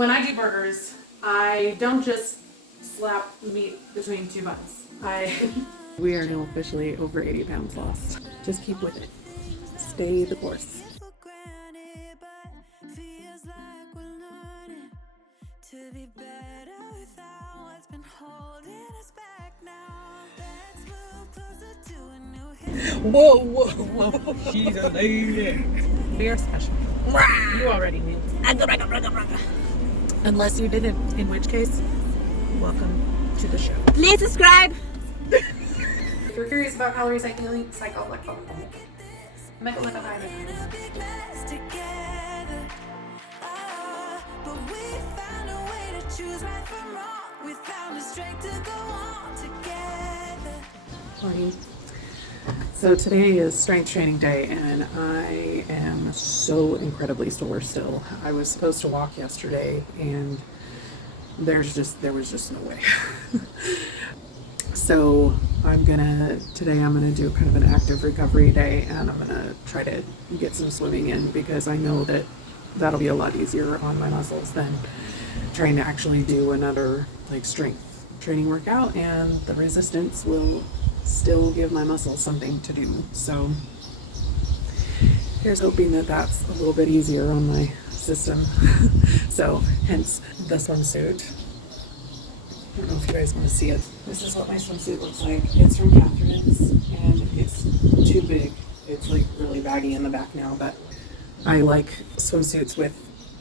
When I do burgers, I don't just slap meat between two buns. We are now officially over 80 pounds lost. Just keep with it. Stay the course. Whoa, whoa, whoa. She's a lady. We are special. You already knew. Unless you didn't, in which case, welcome to the show. Please subscribe. If you're curious about calorie cycling, Morning. So today is strength training day and I am so incredibly sore still. I was supposed to walk yesterday and there was just no way. So today I'm gonna do kind of an active recovery day and I'm gonna try to get some swimming in because I know that that'll be a lot easier on my muscles than trying to actually do another like strength training workout, and the resistance will still give my muscles something to do. So here's hoping that that's a little bit easier on my system. So hence the swimsuit. I don't know if you guys want to see it. This is what my swimsuit looks like. It's from Catherine's and it's too big. It's like really baggy in the back now, but I like swimsuits with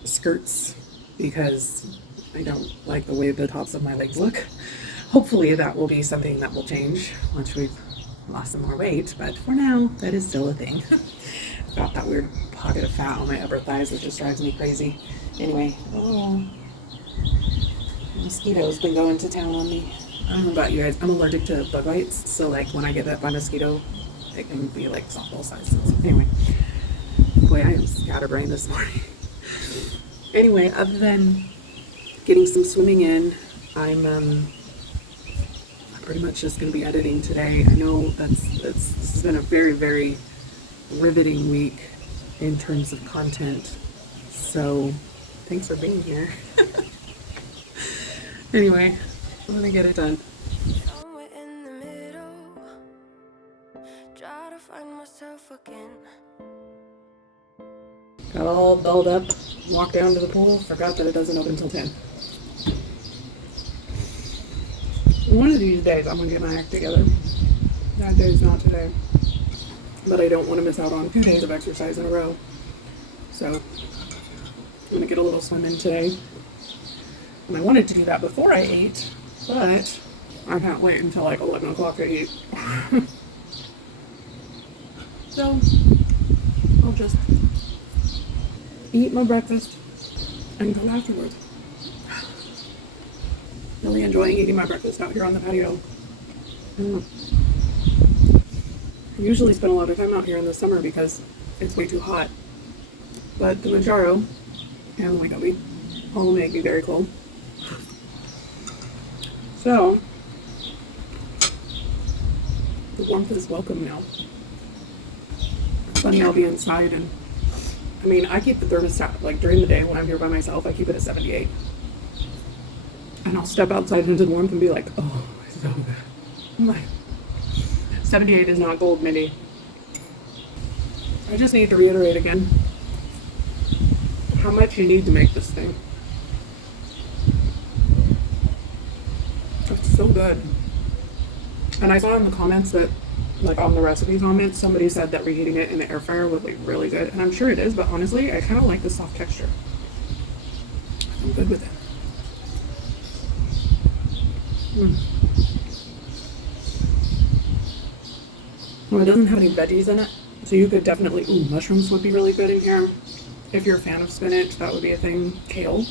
skirts because I don't like the way the tops of my legs look. Hopefully that will be something that will change once we've lost some more weight, but for now, that is still a thing. Got that weird pocket of fat on my upper thighs that just drives me crazy. Anyway, mosquito's been going to town on me. I don't know about you guys, I'm allergic to bug bites, so like when I get bit by a mosquito, it can be like softball sizes. Anyway, boy, I am scatterbrained this morning. Anyway, other than getting some swimming in, I'm pretty much just going to be editing today. I know this has been a very, very riveting week in terms of content. So thanks for being here. Anyway, I'm going to get it done. Got all dolled up, walked down to the pool, forgot that it doesn't open until 10. One of these days I'm going to get my act together. That day's not today. But I don't want to miss out on 2 days of exercise in a row. So I'm going to get a little swim in today. And I wanted to do that before I ate, but I can't wait until like 11 o'clock to eat. So I'll just eat my breakfast and go afterwards. Really enjoying eating my breakfast out here on the patio. I usually spend a lot of time out here in the summer because it's way too hot. But the Mounjaro and the Wegovy all make me very cold. So the warmth is welcome now. It's funny, I'll be inside and I mean, I keep the thermostat, like during the day when I'm here by myself, I keep it at 78. And I'll step outside into the warmth and be like, oh, it's so good. I'm like, 78 is not gold, Mindy. I just need to reiterate again how much you need to make this thing. It's so good. And I saw in the comments that, like on the recipe comments, somebody said that reheating it in the air fryer would be really good. And I'm sure it is, but honestly, I kind of like the soft texture. I'm good with it. Well, it doesn't have any veggies in it, so you could definitely, mushrooms would be really good in here. If you're a fan of spinach, that would be a thing. Kale.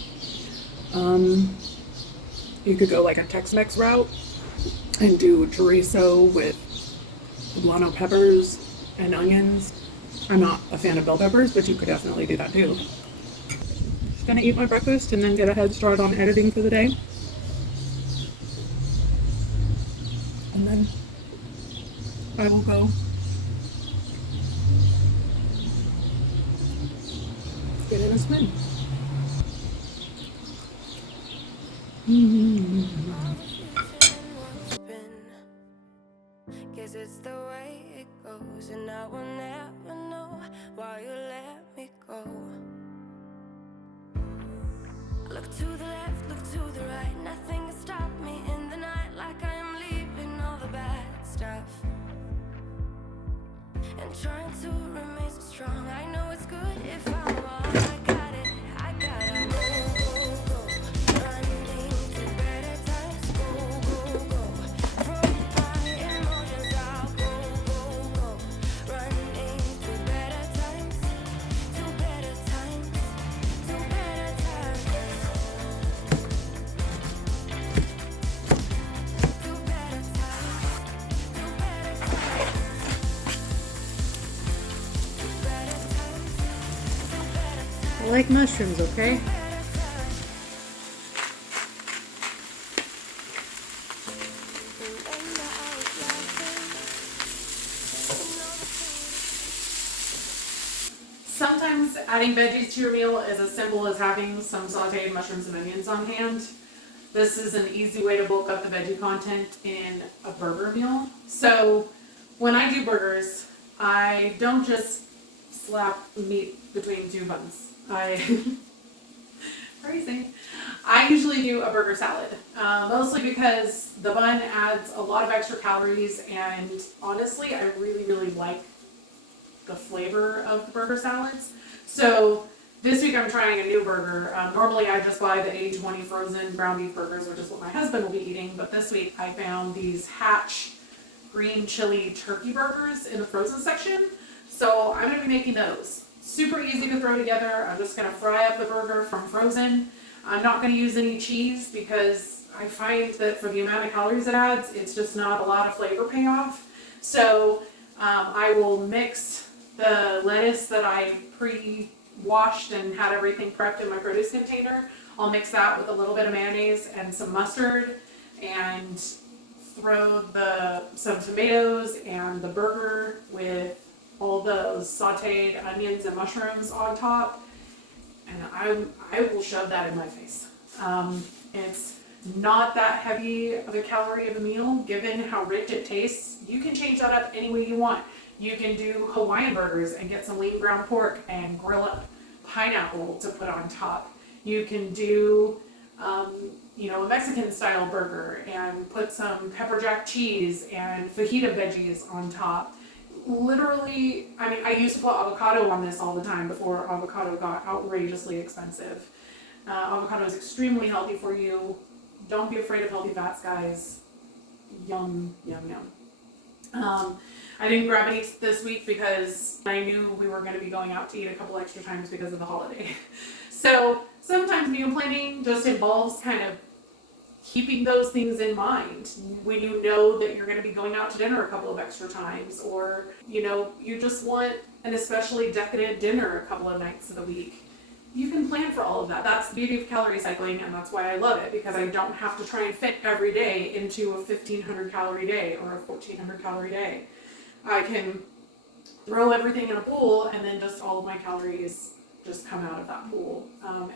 You could go like a Tex-Mex route and do chorizo with poblano peppers and onions. I'm not a fan of bell peppers, but you could definitely do that too. Just gonna eat my breakfast and then get a head start on editing for the day. And then I will go get in a swim. Guess it's the way it goes, and I will never know why you let me go. Look to the left, look to the right, nothing can stop me in the night, like I am leaving all the bad stuff and trying to remain so strong. I know it's good if I'm wrong. I got it, I gotta go, go, go, running to better times. Go, go, go, from my emotions I'll go, go, go, running to better times, to better times, to better times, to better times, to better I like mushrooms, okay? Sometimes adding veggies to your meal is as simple as having some sauteed mushrooms and onions on hand. This is an easy way to bulk up the veggie content in a burger meal. So when I do burgers, I don't just slap meat between two buns. Crazy. I usually do a burger salad, mostly because the bun adds a lot of extra calories, and honestly, I really like the flavor of the burger salads. So this week I'm trying a new burger. Normally I just buy the 80/20 frozen ground beef burgers, which is what my husband will be eating, but this week I found these Hatch green chili turkey burgers in the frozen section. So I'm going to be making those. Super easy to throw together. I'm just going to fry up the burger from frozen. I'm not going to use any cheese because I find that for the amount of calories it adds, it's just not a lot of flavor payoff. So I will mix the lettuce that I pre-washed and had everything prepped in my produce container. I'll mix that with a little bit of mayonnaise and some mustard, and throw some tomatoes and the burger with all those sauteed onions and mushrooms on top, and I will shove that in my face. It's not that heavy of a calorie of a meal, given how rich it tastes. You can change that up any way you want. You can do Hawaiian burgers and get some lean ground pork and grill up pineapple to put on top. You can do a Mexican style burger and put some pepper jack cheese and fajita veggies on top. Literally, I mean, I used to put avocado on this all the time before avocado got outrageously expensive. Avocado is extremely healthy for you. Don't be afraid of healthy fats, guys. Yum, yum, yum. I didn't grab any this week because I knew we were going to be going out to eat a couple extra times because of the holiday. So sometimes meal planning just involves kind of keeping those things in mind. When you know that you're going to be going out to dinner a couple of extra times, or you just want an especially decadent dinner a couple of nights of the week, you can plan for all of that. That's the beauty of calorie cycling, and that's why I love it, because I don't have to try and fit every day into a 1,500 calorie day or a 1,400 calorie day. I can throw everything in a pool, and then just all of my calories just come out of that pool,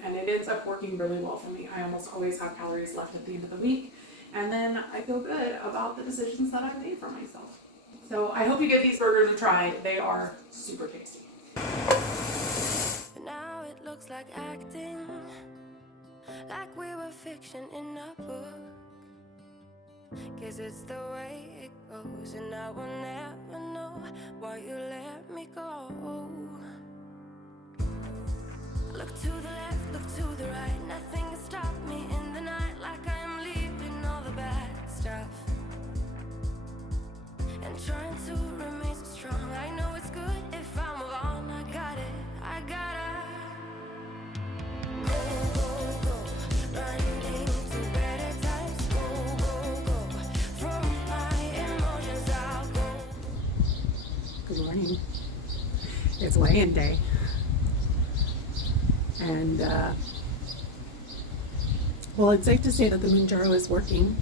and it ends up working really well for me. I almost always have calories left at the end of the week, and then I feel good about the decisions that I've made for myself. So I hope you give these burgers a try. They are super tasty. But now it looks like acting, like we were fiction in a book. Guess it's the way it goes, and I will never know why you let me go. Look to the left, look to the right, nothing can stop me in the night, like I am leaving all the bad stuff and trying to remain so strong. I know it's good if I'm wrong. I got it, I gotta go, go, go, running to better times. Go, go, go, from my emotions I'll go. Good morning. It's weigh-in day. And, well, it's safe to say that the Mounjaro is working.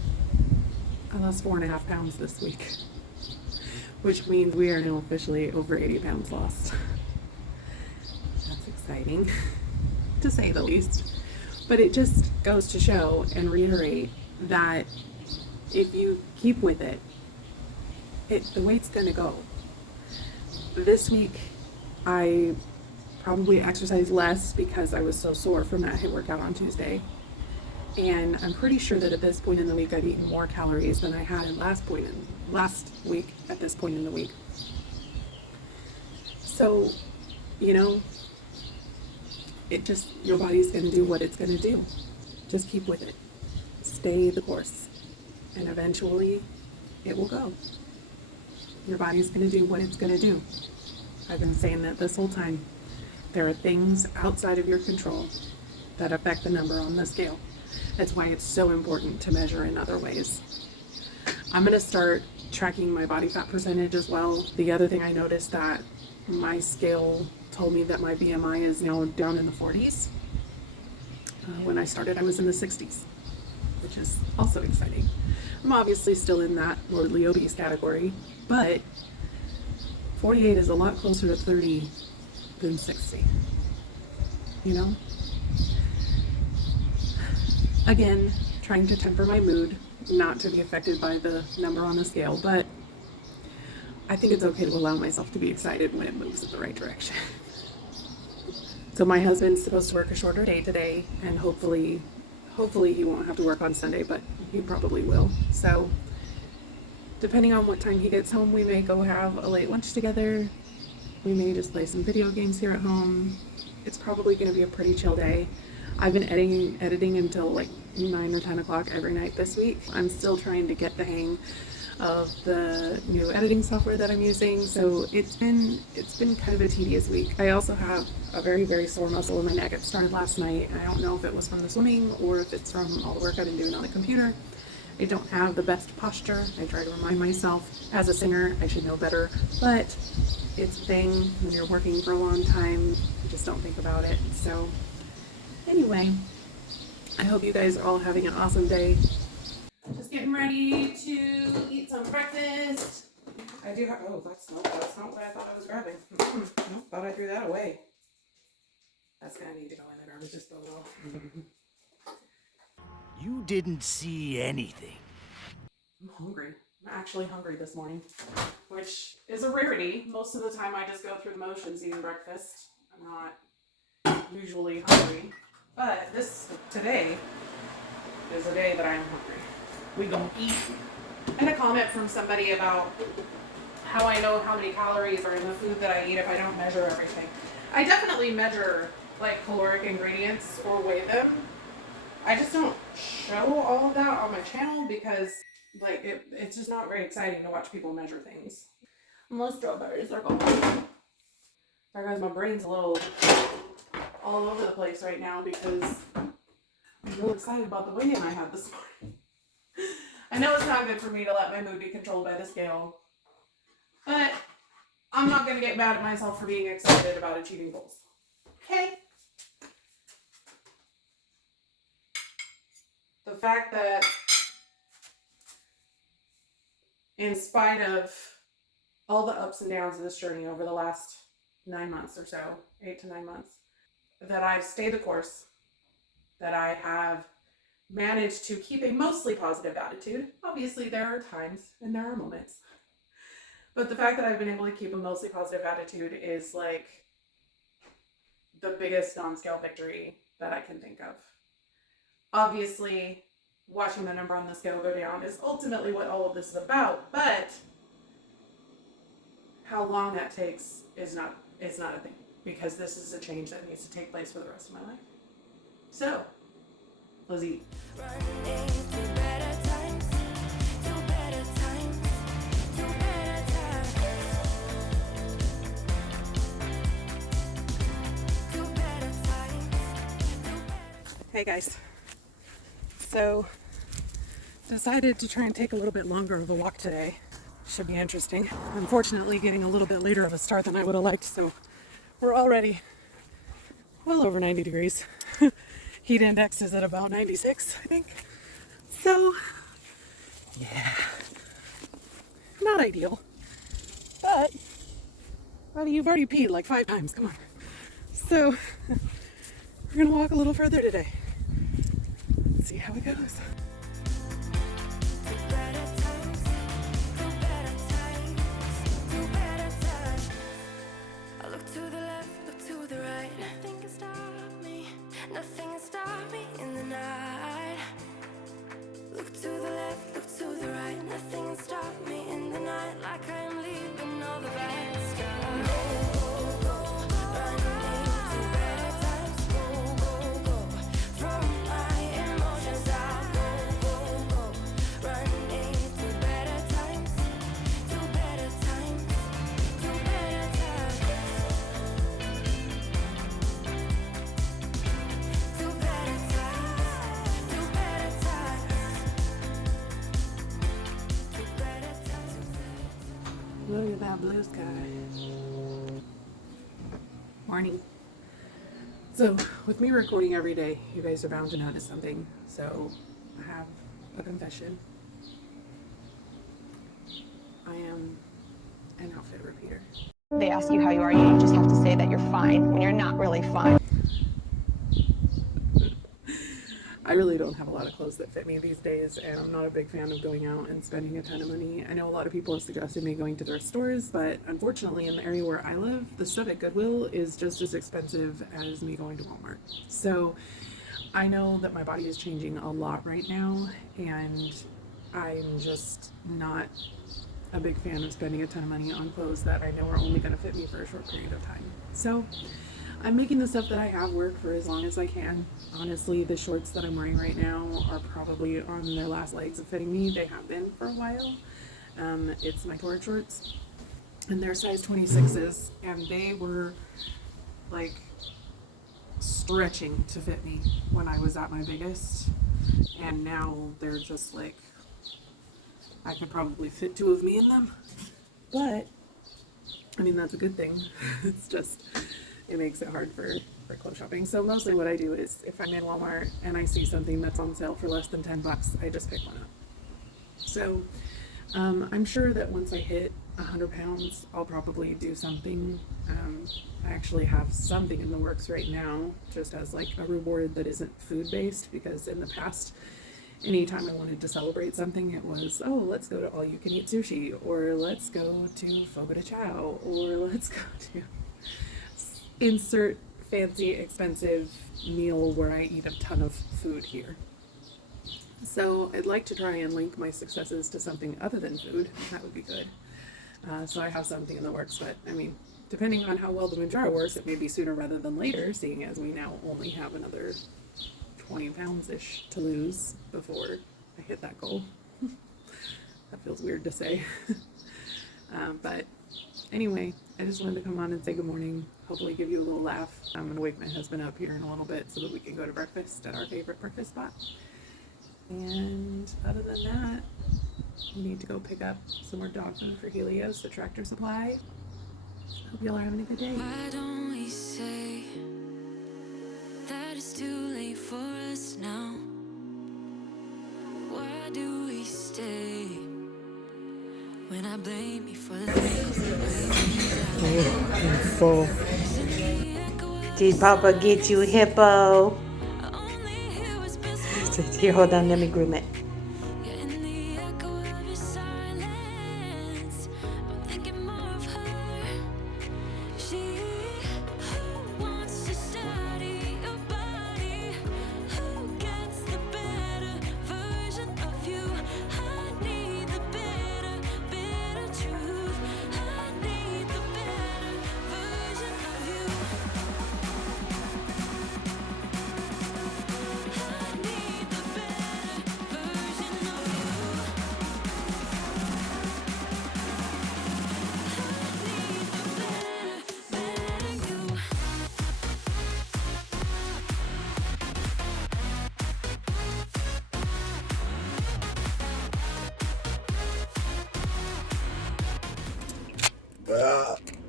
I lost 4.5 pounds this week, which means we are now officially over 80 pounds lost. That's exciting, to say the least. But it just goes to show and reiterate that if you keep with it, the weight's gonna go. This week, I probably exercised less because I was so sore from that HIIT workout on Tuesday. And I'm pretty sure that at this point in the week, I've eaten more calories than I had in last week at this point in the week. So, you know, your body's going to do what it's going to do. Just keep with it. Stay the course. And eventually, it will go. Your body's going to do what it's going to do. I've been saying that this whole time. There are things outside of your control that affect the number on the scale. That's why it's so important to measure in other ways. I'm going to start tracking my body fat percentage as well. The other thing I noticed that my scale told me that my BMI is now down in the 40s. When I started, I was in the 60s, which is also exciting. I'm obviously still in that morbidly obese category, but 48 is a lot closer to 30 than 60. You know? Again, trying to temper my mood, not to be affected by the number on the scale, but I think it's okay to allow myself to be excited when it moves in the right direction. So my husband's supposed to work a shorter day today, and hopefully he won't have to work on Sunday, but he probably will. So depending on what time he gets home, we may go have a late lunch together. We may just play some video games here at home. It's probably going to be a pretty chill day. I've been editing until like 9 or 10 o'clock every night this week. I'm still trying to get the hang of the new editing software that I'm using, so it's been kind of a tedious week. I also have a very, very sore muscle in my neck. It started last night. I don't know if it was from the swimming or if it's from all the work I've been doing on the computer. I don't have the best posture. I try to remind myself, as a singer, I should know better, but it's a thing when you're working for a long time, you just don't think about it. So anyway, I hope you guys are all having an awesome day. Just getting ready to eat some breakfast. I do have, oh, that's not what I thought I was grabbing. Nope, thought I threw that away. That's gonna need to go in the garbage disposal. You didn't see anything. I'm hungry. I'm actually hungry this morning, which is a rarity. Most of the time I just go through the motions eating breakfast. I'm not usually hungry, but today is a day that I am hungry. We gonna eat. I had a comment from somebody about how I know how many calories are in the food that I eat if I don't measure everything. I definitely measure like caloric ingredients or weigh them. I just don't show all of that on my channel because like it's just not very exciting to watch people measure things. Unless strawberries are gone. Sorry guys, my brain's a little all over the place right now because I'm really excited about the weigh-in I had this morning. I know it's not good for me to let my mood be controlled by the scale, but I'm not going to get mad at myself for being excited about achieving goals. Okay? The fact that in spite of all the ups and downs of this journey over the last 9 months or so, 8 to 9 months, that I've stayed the course, that I have managed to keep a mostly positive attitude. Obviously, there are times and there are moments. But the fact that I've been able to keep a mostly positive attitude is like the biggest non-scale victory that I can think of. Obviously, watching the number on the scale go down is ultimately what all of this is about, but how long that takes is not a thing, because this is a change that needs to take place for the rest of my life. So, let's eat. Running to better times, to better times, to better times, to better times, to better. Hey guys. So, decided to try and take a little bit longer of a walk today. Should be interesting. Unfortunately, getting a little bit later of a start than I would have liked, so we're already well over 90 degrees. Heat index is at about 96, I think. So, yeah, not ideal. But, well, you've already peed like 5 times, come on. So, we're gonna walk a little further today. see how it goes. I look to the left, look to the right. Nothing can stop me. Nothing can stop me in the night. Look to the left, look to the right. Nothing can stop me in the night. Like I am leaving all the bad stuff. Go, go, running to better times. Go, go, go. From my emotions out. Go, go, go. Running to better times. To better times. To better times. To better times. To better times. To better times. Look at that blue sky. Morning. So, with me recording every day, you guys are bound to notice something. So, I have a confession. I am an outfit repeater. They ask you how you are, you just have to say that you're fine when you're not really fine. I really don't have a lot of clothes that fit me these days, and I'm not a big fan of going out and spending a ton of money. I know a lot of people have suggested me going to thrift stores, but unfortunately in the area where I live, the stuff at Goodwill is just as expensive as me going to Walmart. So I know that my body is changing a lot right now, and I'm just not a big fan of spending a ton of money on clothes that I know are only going to fit me for a short period of time. So I'm making the stuff that I have work for as long as I can. Honestly, the shorts that I'm wearing right now are probably on their last legs of fitting me. They have been for a while. It's my torrid shorts, and they're size 26s, and they were like stretching to fit me when I was at my biggest, and now they're just like, I could probably fit two of me in them, but I mean, that's a good thing. It's just, it makes it hard for clothes shopping. So mostly what I do is if I'm in Walmart and I see something that's on sale for less than 10 bucks, I just pick one up. So I'm sure that once I hit 100 pounds, I'll probably do something. I actually have something in the works right now, just as like a reward that isn't food based, because in the past, anytime I wanted to celebrate something, it was, oh, let's go to all you can eat sushi, or let's go to Fogo de Chao, or let's go to insert fancy expensive meal where I eat a ton of food here. So I'd like to try and link my successes to something other than food. That would be good. So I have something in the works, but I mean, depending on how well the Mounjaro works, it may be sooner rather than later, seeing as we now only have another 20 pounds-ish to lose before I hit that goal. That feels weird to say. But anyway, I just wanted to come on and say good morning, hopefully give you a little laugh. I'm going to wake my husband up here in a little bit so that we can go to breakfast at our favorite breakfast spot. And other than that, we need to go pick up some more dog food for Helios at Tractor Supply. Hope y'all are having a good day. Why don't we say that it's too late for us now? Why do we stay when I blame you for the things that bring me down? Full. Did Papa get you, Hippo? I only hear whispers Here, hold on, let me groom it. in the echo of your silence. I'm thinking more of her. She who wants to study your body, who gets the better version of you. I need the bitter truth. I need the better version of you. I need the better version of you. Better you.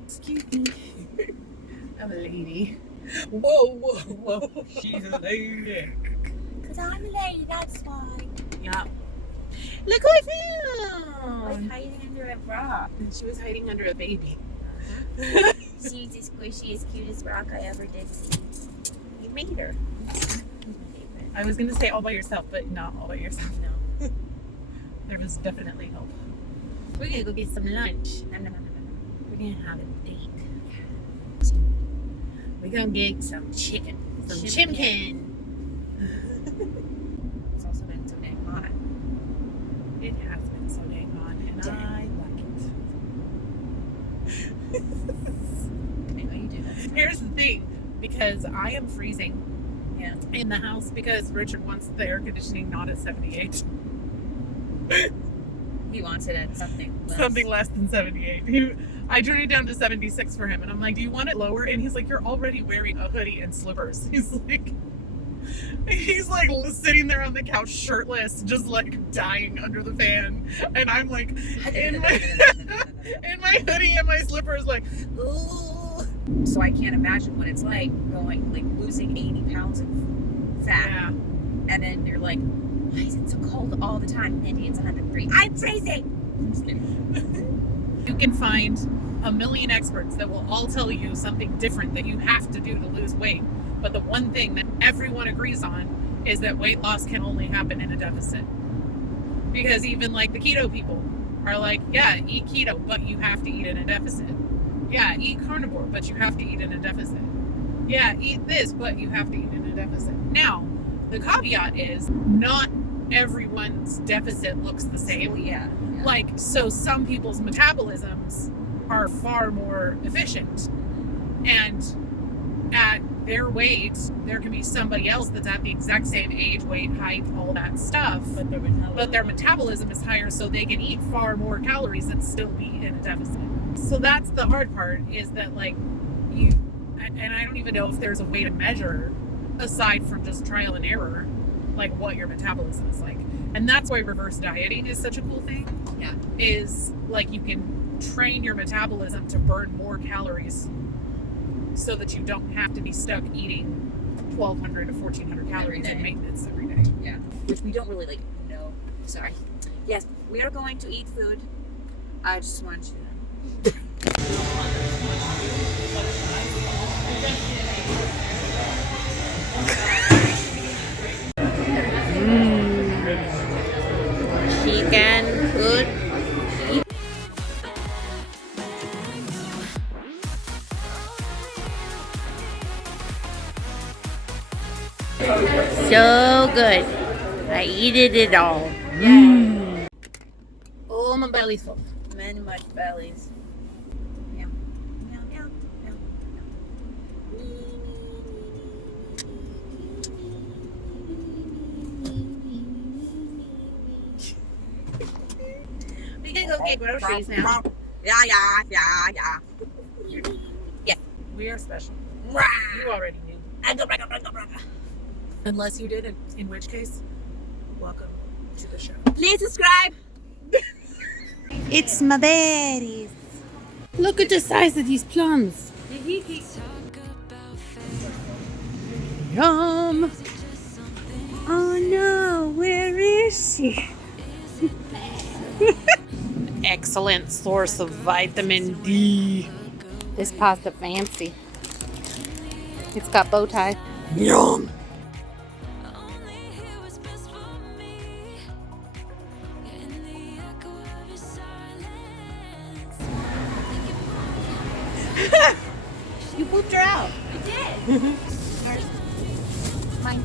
Excuse me. I'm a lady. Whoa, whoa, whoa. She's a lady. Because I'm a lady, that's why. Yeah. Look who I I was found! hiding under a rock. She was hiding under a baby. She's the squishiest, cutest rock I ever did see. You made her. She's my favorite. I was gonna say all by yourself, but not all by yourself. No. There was definitely help. We're gonna go get some lunch. No. We're gonna have a date. We're gonna get some chicken. Some chimkin. It's also been so dang hot. It has been so dang hot, and I like it. I know you do. Here's the thing, because I am freezing Yeah. in the house because Richard wants the air conditioning not at 78. He wants it at something less. Something less than 78. I turned it down to 76 for him, and I'm like, do you want it lower? And he's like, you're already wearing a hoodie and slippers. He's like sitting there on the couch shirtless, just like dying under the fan. And I'm like in my hoodie and my slippers, like, ooh. So I can't imagine what it's like losing 80 pounds of fat. Yeah. And then you're like, why is it so cold all the time? Mindy, it's 103. I'm freezing! I'm just kidding. You can find a million experts that will all tell you something different that you have to do to lose weight. But the one thing that everyone agrees on is that weight loss can only happen in a deficit. Because even like the keto people are like, yeah, eat keto, but you have to eat in a deficit. Yeah, eat carnivore, but you have to eat in a deficit. Yeah, eat this, but you have to eat in a deficit. Now, the caveat is not everyone's deficit looks the same. Oh, yeah. Like, so some people's metabolisms are far more efficient. And at their weight, there can be somebody else that's at the exact same age, weight, height, all that stuff. But their metabolism is higher, so they can eat far more calories and still be in a deficit. So that's the hard part, is that like and I don't even know if there's a way to measure aside from just trial and error, like what your metabolism is like. And that's why reverse dieting is such a cool thing. Yeah. Is like you can train your metabolism to burn more calories so that you don't have to be stuck eating 1,200 to 1,400 calories in maintenance every day. Yeah. Which we don't really know. Sorry. Yes, we are going to eat food. I just want you to Chicken, good. So good. I eat it all. Oh, my belly's full. many much bellies. Meow. Meow, meow, meow, We can go get groceries now. Yeah. Yeah. We are special. Rah. You already knew. Bragga. Unless you didn't, in which case, welcome to the show. Please subscribe. It's my berries. Look at the size of these plums. Yum. Oh no, where is she? Excellent source of vitamin D. This pasta fancy. It's got bow tie. Yum. You pooped her out. I did. Mine.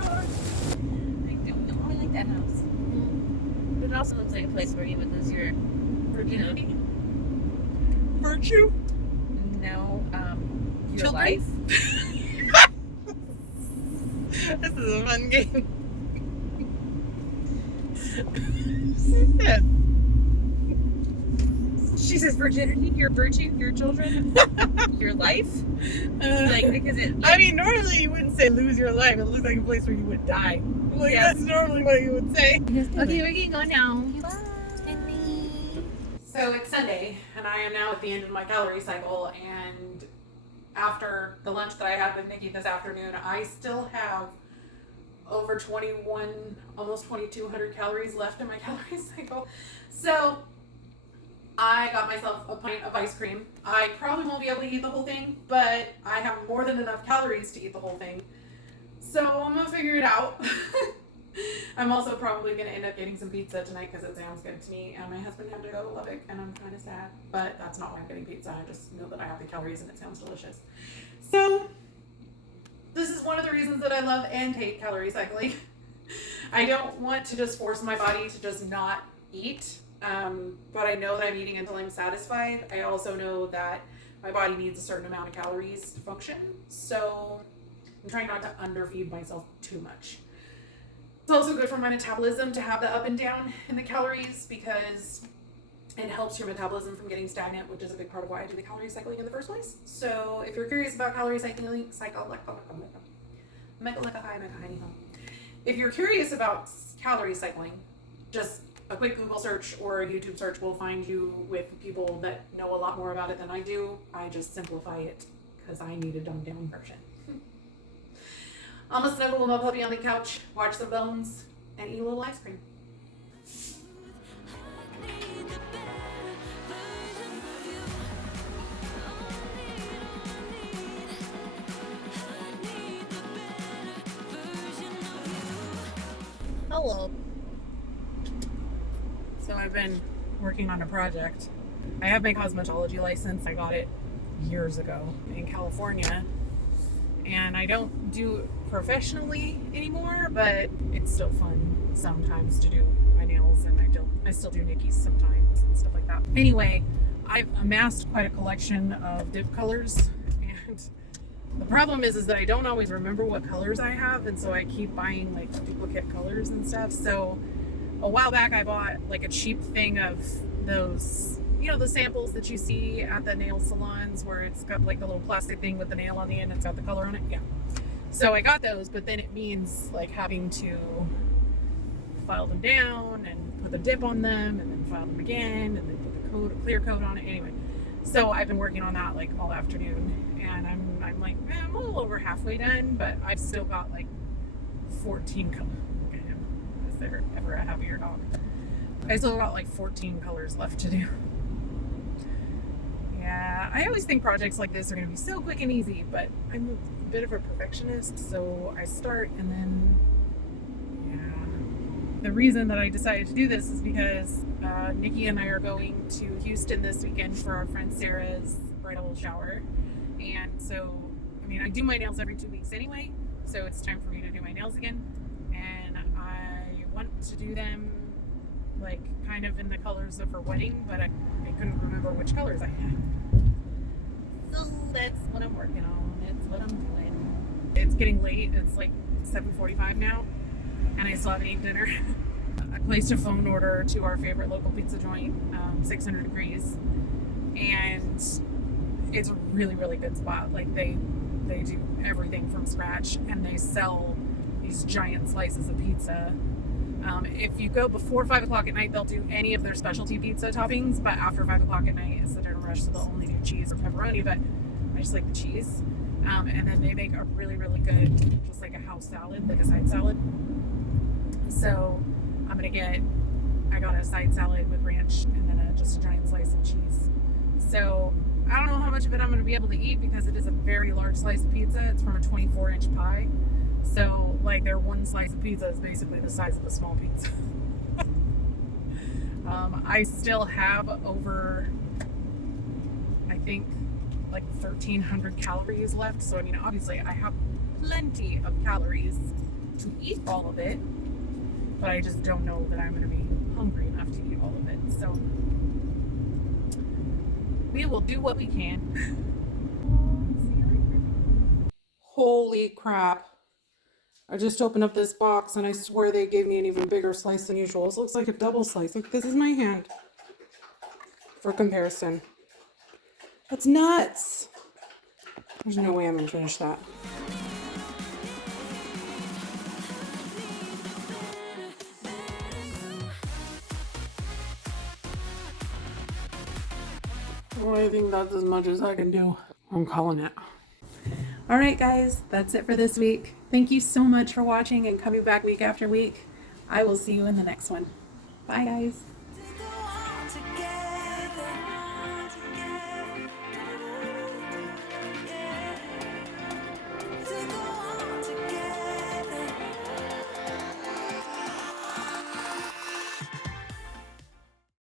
I don't know. I like that house. But it also looks like a place where you would lose your virginity. Virtue? No, your Children? life. This is a fun game. She says virginity, your virtue, your children, your life. Like, because it. I mean, normally you wouldn't say lose your life. It looks like a place where you would die. Like, Yeah. that's normally what you would say. Okay, we're gonna go now. So it's Sunday, and I am now at the end of my calorie cycle, and after the lunch that I had with Nikki this afternoon, I still have over 21, almost 2,200 calories left in my calorie cycle. So I got myself a pint of ice cream. I probably won't be able to eat the whole thing, but I have more than enough calories to eat the whole thing. So I'm gonna figure it out. I'm also probably gonna end up getting some pizza tonight because it sounds good to me. And my husband had to go to Lubbock, and I'm kind of sad, but that's not why I'm getting pizza. I just know that I have the calories and it sounds delicious. So this is one of the reasons that I love and hate calorie cycling. I don't want to just force my body to just not eat, but I know that I'm eating until I'm satisfied. I also know that my body needs a certain amount of calories to function, so I'm trying not to underfeed myself too much. It's also good for my metabolism to have the up and down in the calories because it helps your metabolism from getting stagnant, which is a big part of why I do the calorie cycling in the first place. So if you're curious about calorie cycling, if you're curious about calorie cycling, just a quick Google search or a YouTube search will find you with people that know a lot more about it than I do. I just simplify it because I need a dumbed down version. I'm gonna snuggle with my puppy on the couch, watch some bones, and eat a little ice cream. Hello. So I've been working on a project. I have my cosmetology license. I got it years ago in California. And I don't do it professionally anymore, but it's still fun sometimes to do my nails, and I still do Nikki's sometimes and stuff like that. Anyway, I've amassed quite a collection of dip colors, and the problem is that I don't always remember what colors I have, and so I keep buying like duplicate colors and stuff. So a while back I bought like a cheap thing of those, you know, the samples that you see at the nail salons where it's got like the little plastic thing with the nail on the end, it's got the color on it. Yeah. So I got those, but then it means like having to file them down and put the dip on them and then file them again and then put the clear coat on it. Anyway, so I've been working on that like all afternoon, and I'm like, I'm a little over halfway done, but I've still got like 14 colors. Is there ever a happier dog? I still got like 14 colors left to do. Yeah, I always think projects like this are going to be so quick and easy, but I'm a bit of a perfectionist, so I start and then, yeah. The reason that I decided to do this is because Nikki and I are going to Houston this weekend for our friend Sarah's bridal shower. And so, I mean, I do my nails every 2 weeks anyway, so it's time for me to do my nails again. And I want to do them like kind of in the colors of her wedding, but I couldn't remember which colors I had. So that's what I'm working on. That's what I'm doing. It's getting late. It's like 7:45 now, and I still haven't eaten dinner. I placed a phone order to our favorite local pizza joint, 600 Degrees, and it's a really, really good spot. Like they do everything from scratch, and they sell these giant slices of pizza. If you go before 5 o'clock at night, they'll do any of their specialty pizza toppings, but after 5 o'clock at night, it's the dinner rush, so they'll only do cheese or pepperoni, but I just like the cheese. And then they make a really, really good, just like a house salad, like a side salad. So I got a side salad with ranch and then just a giant slice of cheese. So I don't know how much of it I'm going to be able to eat because it is a very large slice of pizza. It's from a 24-inch pie. So, like, their one slice of pizza is basically the size of a small pizza. I still have over, I think, like 1,300 calories left. So, I mean, obviously, I have plenty of calories to eat all of it. But I just don't know that I'm going to be hungry enough to eat all of it. So, we will do what we can. Holy crap. I just opened up this box and I swear they gave me an even bigger slice than usual. This looks like a double slice. Look, this is my hand for comparison. That's nuts. There's no way I'm gonna finish that. Well, I think that's as much as I can do. I'm calling it. All right, guys, that's it for this week. Thank you so much for watching and coming back week after week. I will see you in the next one. Bye, guys.